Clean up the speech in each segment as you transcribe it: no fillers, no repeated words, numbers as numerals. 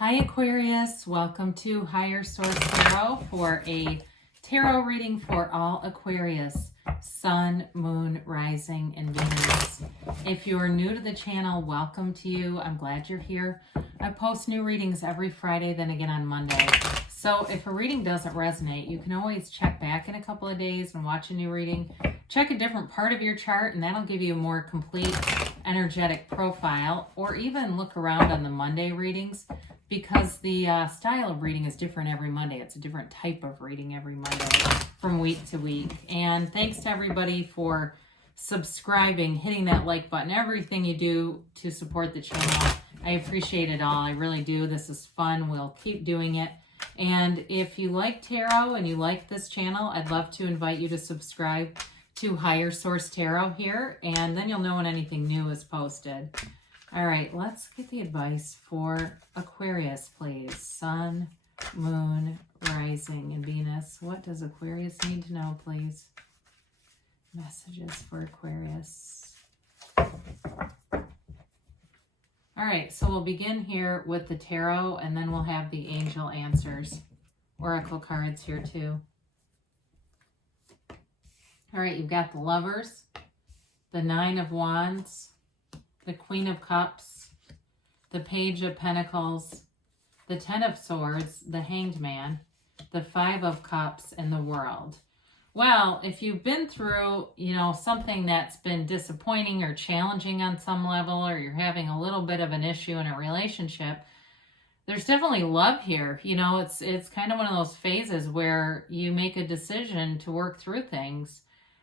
Hi Aquarius, welcome to Higher Source Tarot for a tarot reading for all Aquarius, Sun, Moon, Rising, and Venus. If you are new to the channel, welcome to you. I'm glad you're here. I post new readings every Friday, then again on Monday. So if a reading doesn't resonate, you can always check back in a couple of days and watch a new reading. Check a different part of your chart and that'll give you a more complete energetic profile, or even look around on the Monday readings, because the style of reading is different every Monday. It's a different type of reading every Monday from week to week. And thanks to everybody for subscribing, hitting that like button, everything you do to support the channel. I appreciate it all. I really do. This is fun. We'll keep doing it. And if you like tarot and you like this channel, I'd love to invite you to subscribe to Higher Source Tarot here, and then you'll know when anything new is posted. All right, let's get the advice for Aquarius, please. Sun, Moon, Rising, and Venus. What does Aquarius need to know, please? Messages for Aquarius. All right, so we'll begin here with the tarot, and then we'll have the angel answers. Oracle cards here, too. All right, you've got the Lovers, the Nine of Wands, the Queen of Cups, the Page of Pentacles, the Ten of Swords, the Hanged Man, the Five of Cups, and the World. Well, if you've been through, something that's been disappointing or challenging on some level, or you're having a little bit of an issue in a relationship, there's definitely love here. It's kind of one of those phases where you make a decision to work through things.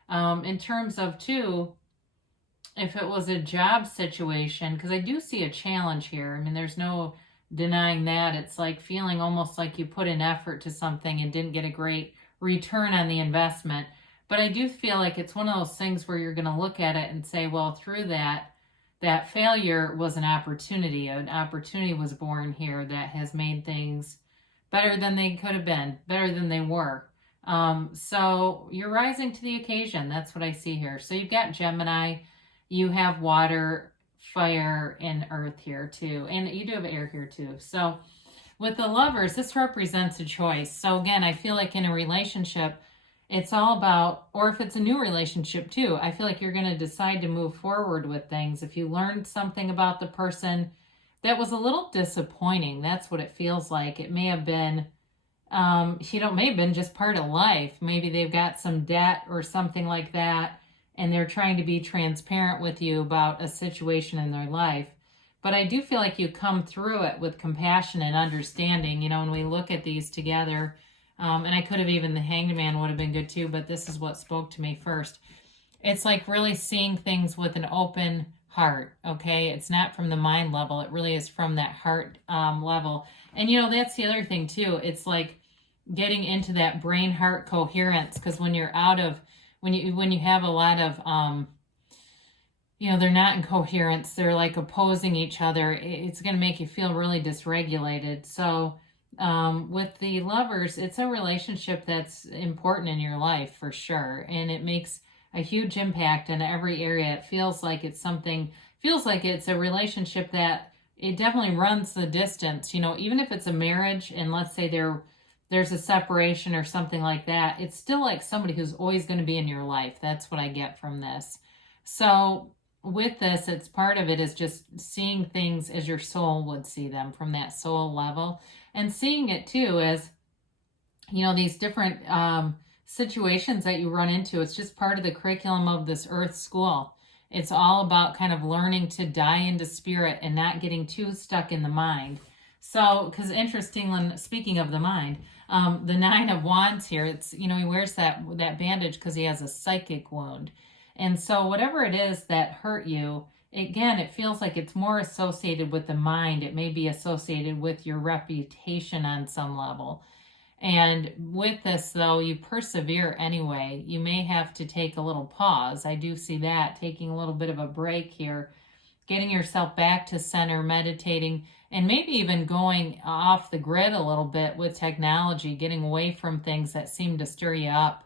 In terms of, too, if it was a job situation, because I do see a challenge here. I mean, there's no denying that. It's like feeling almost like you put in effort to something and didn't get a great return on the investment. But I do feel like it's one of those things where you're going to look at it and say, well, through that failure was an opportunity. An opportunity was born here that has made things better than they could have been, better than they were. So you're rising to the occasion. That's what I see here. So you've got Gemini, you have water, fire, and earth here too. And you do have air here too. So with the Lovers, this represents a choice. So again, I feel like in a relationship, it's all about, or if it's a new relationship too, I feel like you're going to decide to move forward with things. If you learned something about the person that was a little disappointing, that's what it feels like. It may have been, may have been just part of life. Maybe they've got some debt or something like that, and they're trying to be transparent with you about a situation in their life. But I do feel like you come through it with compassion and understanding, when we look at these together. And I could have even, the Hanged Man would have been good too, but this is what spoke to me first. It's like really seeing things with an open heart, okay? It's not from the mind level. It really is from that heart level. And, that's the other thing too. It's like getting into that brain-heart coherence, because when you're out of, when you have a lot of, they're not in coherence, they're like opposing each other, it's going to make you feel really dysregulated. So with the Lovers, it's a relationship that's important in your life for sure. And it makes a huge impact in every area. It feels like it's a relationship that it definitely runs the distance, even if it's a marriage and let's say there's a separation or something like that, it's still like somebody who's always going to be in your life. That's what I get from this. So with this, it's part of it is just seeing things as your soul would see them, from that soul level, and seeing it too as, these different situations that you run into. It's just part of the curriculum of this earth school. It's all about kind of learning to die into spirit and not getting too stuck in the mind. So, because interestingly, speaking of the mind, the Nine of Wands here, it's, he wears that bandage because he has a psychic wound. And so whatever it is that hurt you, again, it feels like it's more associated with the mind. It may be associated with your reputation on some level. And with this, though, you persevere anyway. You may have to take a little pause. I do see that, taking a little bit of a break here, getting yourself back to center, meditating, and maybe even going off the grid a little bit with technology, getting away from things that seem to stir you up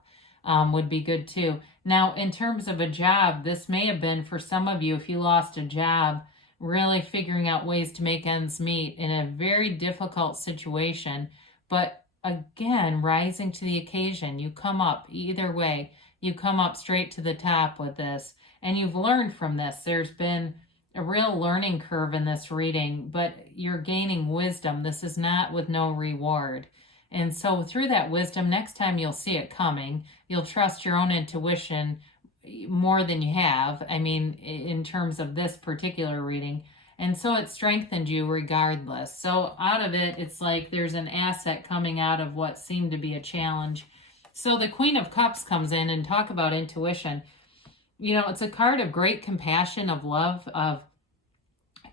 would be good too. Now, in terms of a job, this may have been for some of you, if you lost a job really figuring out ways to make ends meet in a very difficult situation. But again, rising to the occasion, you come up either way. You come up straight to the top with this, and you've learned from this. There's been a real learning curve in this reading, but you're gaining wisdom. This is not with no reward. And so through that wisdom, next time you'll see it coming, you'll trust your own intuition more than you have. I mean, in terms of this particular reading. And so it strengthened you regardless. So out of it, it's like there's an asset coming out of what seemed to be a challenge. So the Queen of Cups comes in, and talk about intuition. You know, it's a card of great compassion, of love, of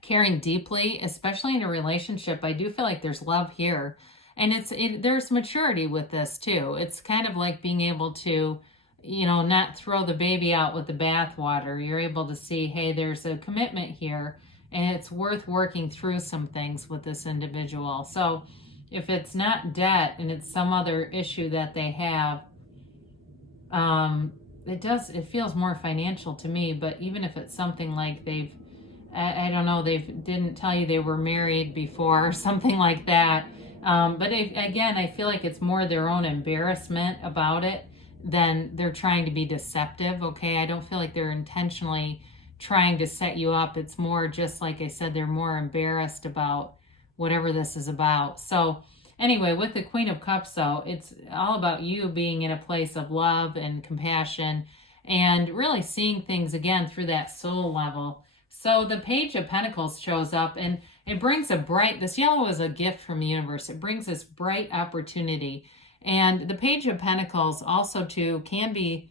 caring deeply, especially in a relationship. I do feel like there's love here. And there's maturity with this too. It's kind of like being able to, you know, not throw the baby out with the bathwater. You're able to see, hey, there's a commitment here, and it's worth working through some things with this individual. So if it's not debt and it's some other issue that they have, it feels more financial to me. But even if it's something like I don't know, they didn't tell you they were married before or something like that. But again, I feel like it's more their own embarrassment about it than they're trying to be deceptive, okay? I don't feel like they're intentionally trying to set you up. It's more just, like I said, they're more embarrassed about whatever this is about. So anyway, with the Queen of Cups, though, it's all about you being in a place of love and compassion and really seeing things again through that soul level. So the Page of Pentacles shows up, and it brings this yellow is a gift from the universe. It brings this bright opportunity. And the Page of Pentacles also too can be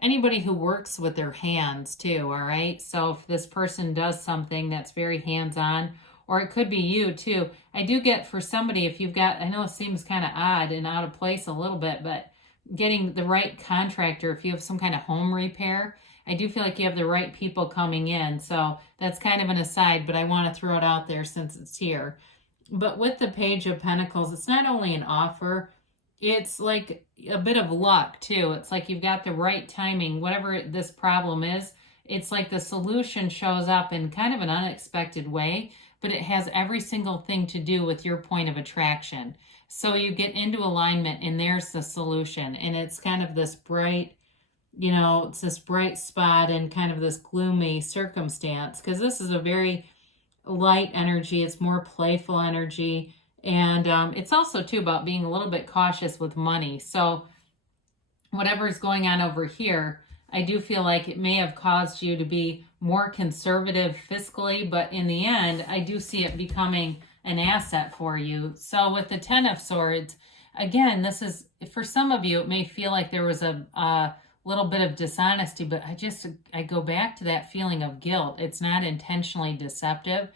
anybody who works with their hands too, all right? So if this person does something that's very hands-on, or it could be you too. I do get for somebody, if you've got, I know it seems kind of odd and out of place a little bit, but getting the right contractor, if you have some kind of home repair, I do feel like you have the right people coming in. So that's kind of an aside, but I want to throw it out there since it's here. But with the Page of Pentacles, it's not only an offer, it's like a bit of luck too. It's like you've got the right timing. Whatever this problem is, it's like the solution shows up in kind of an unexpected way, but it has every single thing to do with your point of attraction. So you get into alignment, and there's the solution. And it's kind of this bright, you know, it's this bright spot in kind of this gloomy circumstance, because this is a very light energy. It's more playful energy. And it's also too about being a little bit cautious with money. So whatever is going on over here, I do feel like it may have caused you to be more conservative fiscally, but in the end, I do see it becoming an asset for you. So with the Ten of Swords, again, this is, for some of you, it may feel like there was a little bit of dishonesty, but I go back to that feeling of guilt. It's not intentionally deceptive,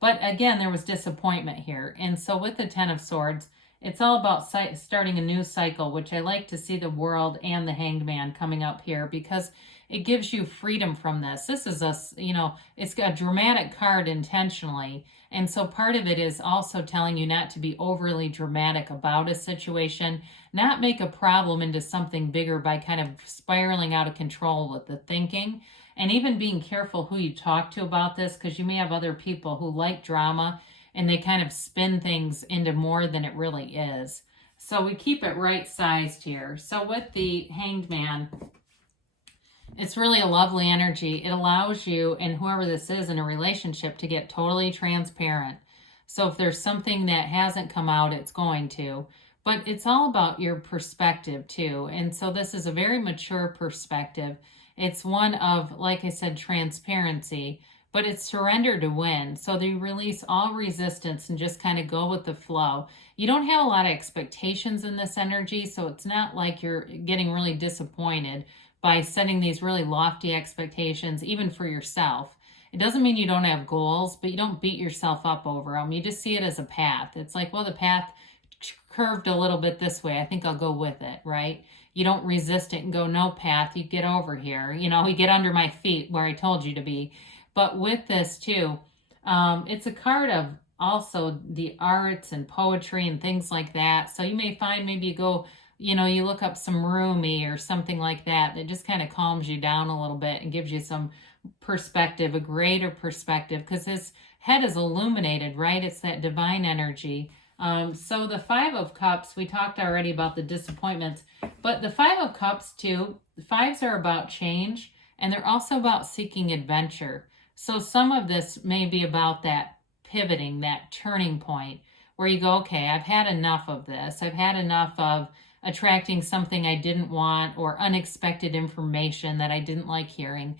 but again, there was disappointment here. And so with the Ten of Swords, it's all about starting a new cycle, which I like to see the World and the Hanged Man coming up here, because it gives you freedom from this. This is it's a dramatic card intentionally. And so part of it is also telling you not to be overly dramatic about a situation, not make a problem into something bigger by kind of spiraling out of control with the thinking, and even being careful who you talk to about this, because you may have other people who like drama and they kind of spin things into more than it really is. So we keep it right-sized here. So with the Hanged Man, it's really a lovely energy. It allows you, and whoever this is in a relationship, to get totally transparent. So if there's something that hasn't come out, it's going to. But it's all about your perspective too. And so this is a very mature perspective. It's one of, like I said, transparency, but it's surrender to win. So they release all resistance and just kind of go with the flow. You don't have a lot of expectations in this energy, so it's not like you're getting really disappointed by setting these really lofty expectations, even for yourself. It doesn't mean you don't have goals, but you don't beat yourself up over them. You just see it as a path. It's like, well, the path curved a little bit this way. I think I'll go with it, right? You don't resist it and go, no path, you get over here. You get under my feet where I told you to be. But with this too, it's a card of also the arts and poetry and things like that. So you may find maybe you go, you look up some Rumi or something like that just kind of calms you down a little bit and gives you some perspective, a greater perspective, because his head is illuminated, right? It's that divine energy. So the Five of Cups, we talked already about the disappointments, but the Five of Cups too, the fives are about change, and they're also about seeking adventure. So some of this may be about that pivoting, that turning point, where you go, okay, I've had enough of this. I've had enough of attracting something I didn't want or unexpected information that I didn't like hearing.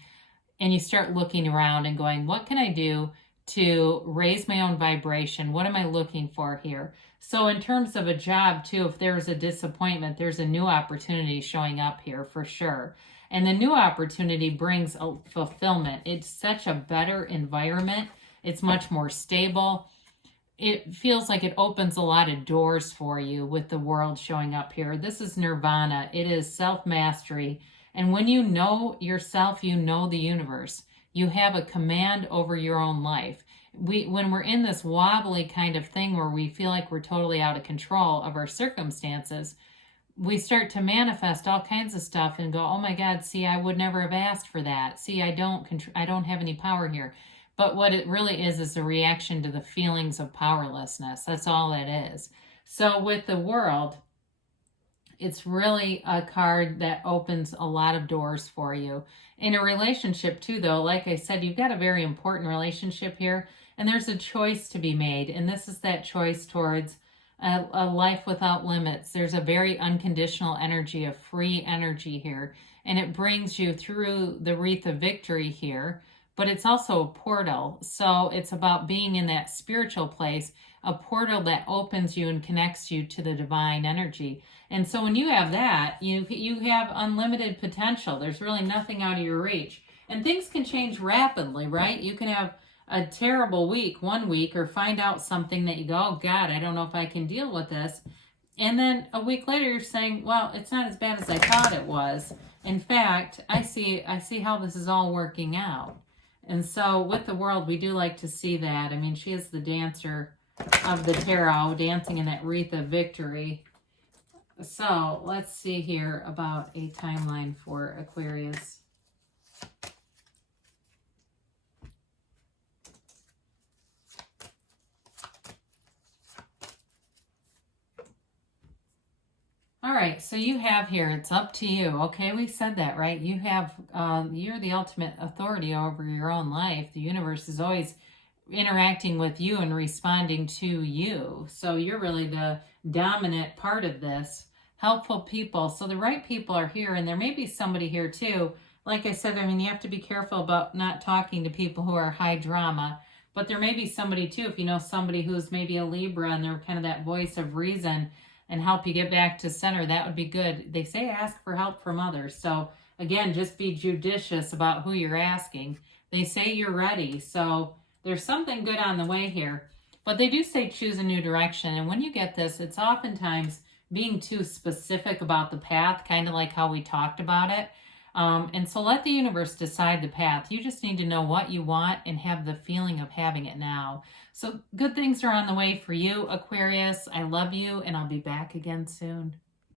And you start looking around and going, what can I do to raise my own vibration? What am I looking for here? So in terms of a job too, if there's a disappointment, there's a new opportunity showing up here for sure. And the new opportunity brings a fulfillment. It's such a better environment. It's much more stable. It feels like it opens a lot of doors for you with the world showing up here. This is nirvana. It is self-mastery. And when you know yourself, you know the universe. You have a command over your own life. When we're in this wobbly kind of thing where we feel like we're totally out of control of our circumstances, we start to manifest all kinds of stuff and go, oh my God, see, I would never have asked for that. See, I don't have any power here. But what it really is a reaction to the feelings of powerlessness. That's all it is. So with the World, it's really a card that opens a lot of doors for you. In a relationship too, though, like I said, you've got a very important relationship here, and there's a choice to be made. And this is that choice towards a life without limits. There's a very unconditional energy, a free energy here, and it brings you through the wreath of victory here. But it's also a portal. So it's about being in that spiritual place, a portal that opens you and connects you to the divine energy. And so when you have that, you have unlimited potential. There's really nothing out of your reach. And things can change rapidly, right? You can have a terrible week, 1 week, or find out something that you go, oh God, I don't know if I can deal with this. And then a week later you're saying, well, it's not as bad as I thought it was. In fact, I see how this is all working out. And so with the World, we do like to see that. I mean, she is the dancer of the tarot, dancing in that wreath of victory. So let's see here about a timeline for Aquarius. All right, so you have here, it's up to you. Okay, we said that, right? You have, you're the ultimate authority over your own life. The universe is always interacting with you and responding to you. So you're really the dominant part of this. Helpful people. So the right people are here, and there may be somebody here too. Like I said, I mean, you have to be careful about not talking to people who are high drama. But there may be somebody too, if you know somebody who's maybe a Libra and they're kind of that voice of reason and help you get back to center, that would be good. They say ask for help from others. So again, just be judicious about who you're asking. They say you're ready. So there's something good on the way here. But they do say choose a new direction. And when you get this, it's oftentimes being too specific about the path, kind of like how we talked about it. And so let the universe decide the path. You just need to know what you want and have the feeling of having it now. So good things are on the way for you, Aquarius. I love you, and I'll be back again soon.